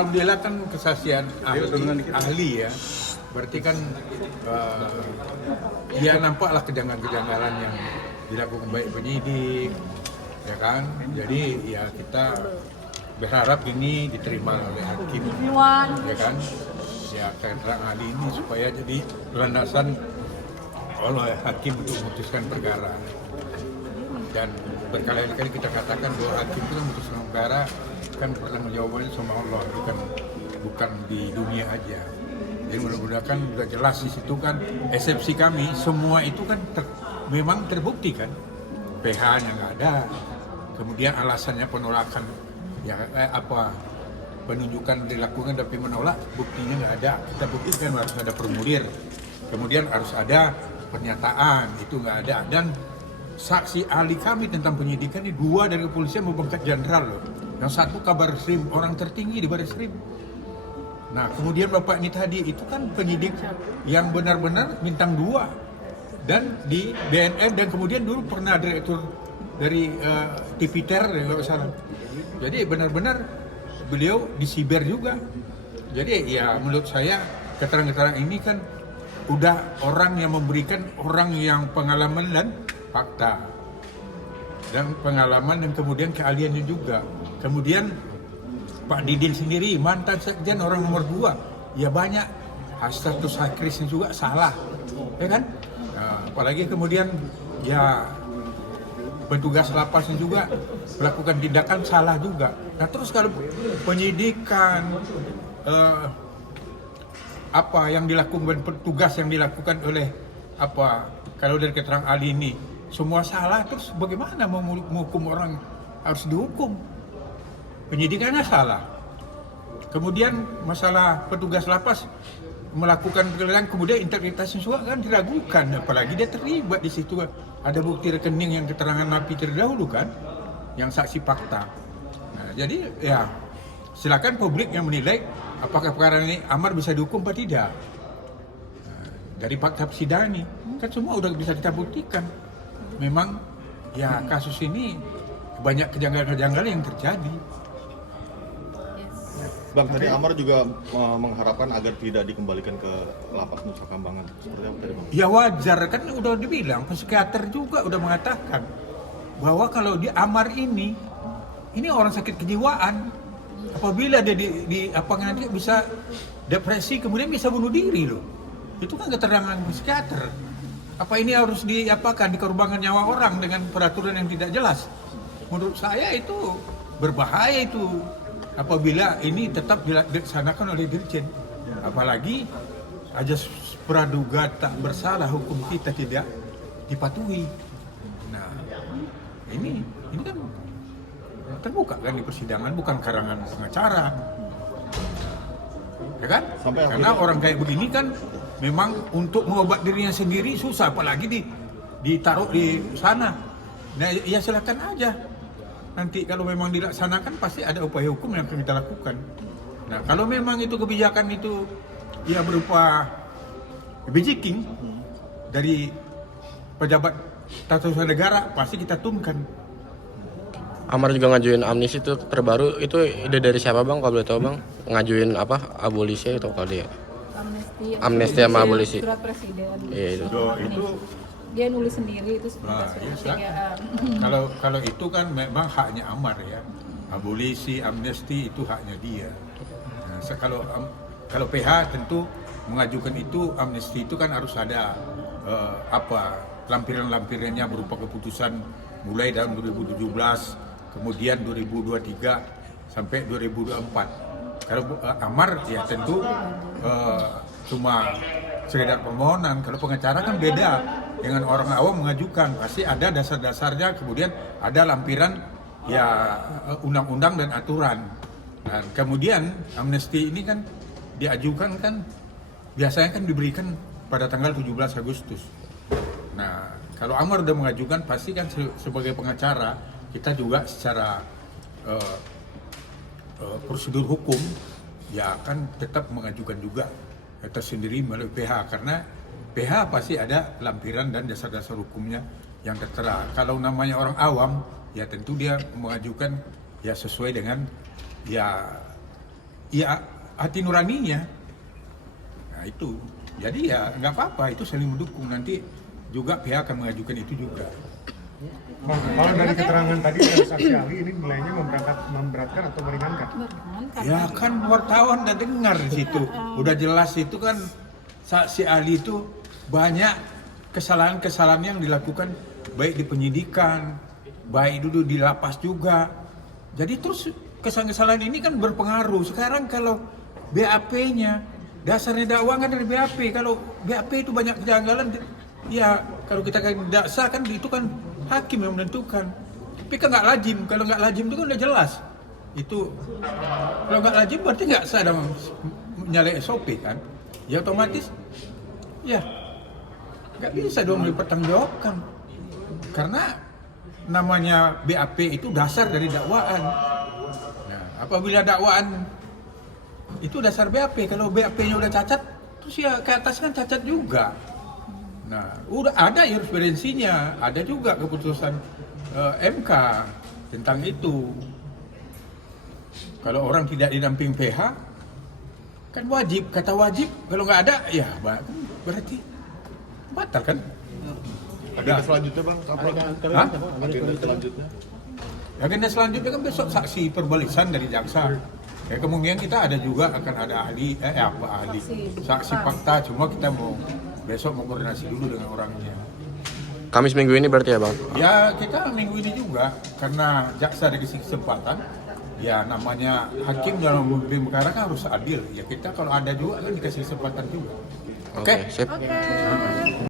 alhamdulillah kan kesaksian ahli ya, berarti kan ya nampaklah kejanggalan-kejanggalan yang dilakukan baik penyidik, ya kan. Jadi ya kita berharap ini diterima oleh hakim, ya kan. Ya keterangan ahli ini supaya jadi landasan oleh hakim untuk memutuskan perkara. Dan berkali-kali kita katakan bahwa hakim itu memutuskan perkara kan pertanggung jawabannya sama Allah, bukan di dunia aja. Jadi mudah-mudahan sudah jelas di situ kan eksepsi kami semua itu kan memang terbukti kan, PH-nya nggak ada, kemudian alasannya penolakan ya penunjukan dilakukan tapi menolak, buktinya nggak ada. Kita buktikan harus ada formulir, kemudian harus ada pernyataan, itu nggak ada. Dan saksi ahli kami tentang penyidikan ini 2 dari kepolisian mau pangkat jenderal loh, yang 1 kabar reskrim, orang tertinggi di baris krim. Nah kemudian bapak ini tadi itu kan penyidik yang benar-benar bintang 2 dan di BNN, dan kemudian dulu pernah direktur dari Tipiter kalau salah. Jadi benar-benar beliau disiber juga. Jadi ya menurut saya keterangan-keterangan ini kan udah orang yang memberikan, orang yang pengalaman dan fakta dan pengalaman dan kemudian keahliannya juga. Kemudian Pak Didin sendiri mantan sekjen, orang nomor 2, ya banyak status hakrisnya juga salah, ya kan. Nah, apalagi kemudian ya petugas lapasnya juga melakukan tindakan salah juga. Nah terus kalau penyidikan apa yang dilakukan petugas yang dilakukan oleh kalau dari keterangan ahli ini semua salah, terus bagaimana mau menghukum orang harus dihukum? Penyidikannya salah. Kemudian masalah petugas lapas melakukan penggeledahan, kemudian integritasnya juga kan diragukan, apalagi dia terlibat di situ. Ada bukti rekening yang keterangan napi terdahulu kan, yang saksi fakta. Nah, jadi ya silakan publik yang menilai apakah perkara ini Amar bisa dihukum atau tidak. Nah, dari fakta persidangan ini kan semua udah bisa kita buktikan. Memang ya kasus ini banyak kejanggalan-kejanggalan yang terjadi. Bang, tadi Amar juga mengharapkan agar tidak dikembalikan ke lapas Nusa Kambangan. Seperti apa tadi, Bang? Ya wajar, kan udah dibilang, psikiater juga udah mengatakan bahwa kalau di Amar ini orang sakit kejiwaan. Apabila dia nanti bisa depresi, kemudian bisa bunuh diri loh. Itu kan keterangan psikiater. Apa ini harus dikorbankan nyawa orang dengan peraturan yang tidak jelas? Menurut saya itu berbahaya itu. Apabila ini tetap dilaksanakan oleh Dirjen, apalagi ajas praduga tak bersalah, hukum kita tidak dipatuhi. Nah, ini kan terbuka kan di persidangan, bukan karangan pengacara, ya kan? Karena orang kayak begini kan memang untuk mengobat dirinya sendiri susah, apalagi ditaruh di sana. Nah, ya silakan aja. Nanti kalau memang dilaksanakan pasti ada upaya hukum yang akan kita lakukan. Nah kalau memang itu kebijakan itu ya berupa bejiking dari pejabat tata usaha negara, pasti kita tungkan. Amar juga ngajuin amnesti itu terbaru, itu ide dari siapa Bang kalau boleh tahu Bang? Ngajuin abolisi atau kalau dia? Amnesti sama abolisi. Surat presiden. Iya itu. Dia nulis sendiri itu kalau itu kan memang haknya Amar ya, abolisi, amnesti itu haknya dia. Nah, kalau PH tentu mengajukan itu, amnesti itu kan harus ada lampiran-lampirannya berupa keputusan mulai tahun 2017, kemudian 2023 sampai 2024. Kalau Amar ya tentu cuma sekedar permohonan. Kalau pengacara kan beda dengan orang awam mengajukan, pasti ada dasar-dasarnya, kemudian ada lampiran ya undang-undang dan aturan. Dan kemudian amnesti ini kan diajukan kan biasanya kan diberikan pada tanggal 17 Agustus. Nah, kalau Amar udah mengajukan pasti kan sebagai pengacara kita juga secara prosedur hukum ya akan tetap mengajukan juga tersendiri melalui PH, karena PH pasti ada lampiran dan dasar-dasar hukumnya yang tertera. Kalau namanya orang awam, ya tentu dia mengajukan ya sesuai dengan ya ya hati nuraninya. Nah itu, jadi ya nggak apa-apa, itu saling mendukung. Nanti juga pihak akan mengajukan itu juga. Bang, kalau dari keterangan tadi dari saksi ahli ini nilainya memberatkan atau meringankan? Berantakan. Ya kan wartawan udah dengar di situ, udah jelas itu kan saksi ahli itu banyak kesalahan-kesalahan yang dilakukan baik di penyidikan, baik dulu di lapas juga. Jadi terus kesalahan-kesalahan ini kan berpengaruh. Sekarang kalau BAP-nya dasarnya dakwaan kan dari BAP. Kalau BAP itu banyak kejanggalan, ya kalau kita kan tidak sah kan itu kan hakim yang menentukan. Tapi kan nggak lazim. Kalau nggak lazim itu kan udah jelas. Itu kalau nggak lazim berarti nggak sah dalam menyalahi SOP kan. Ya otomatis ya nggak bisa dong dipertanggungjawabkan. Karena namanya BAP itu dasar dari dakwaan. Nah, apabila dakwaan itu dasar BAP, kalau BAP-nya udah cacat, terus ya ke atas kan cacat juga. Nah, udah ada jurisprudensinya, ada juga keputusan MK tentang itu. Kalau orang tidak didamping PH, kan wajib, kata wajib, kalau nggak ada, ya berarti batal kan? Agenda selanjutnya bang, apa? Hah? Agenda selanjutnya? Agenda selanjutnya kan besok saksi perbalisan dari jaksa. Ya kemungkinan kita ada juga akan ada ahli saksi fakta, cuma kita mau besok mau koordinasi dulu dengan orangnya. Kamis minggu ini berarti ya bang? Ya kita minggu ini juga karena jaksa dikasih kesempatan. Ya namanya hakim dalam memimpin perkara kan harus adil. Ya kita kalau ada juga kan dikasih kesempatan juga. Oke, sip. Oke.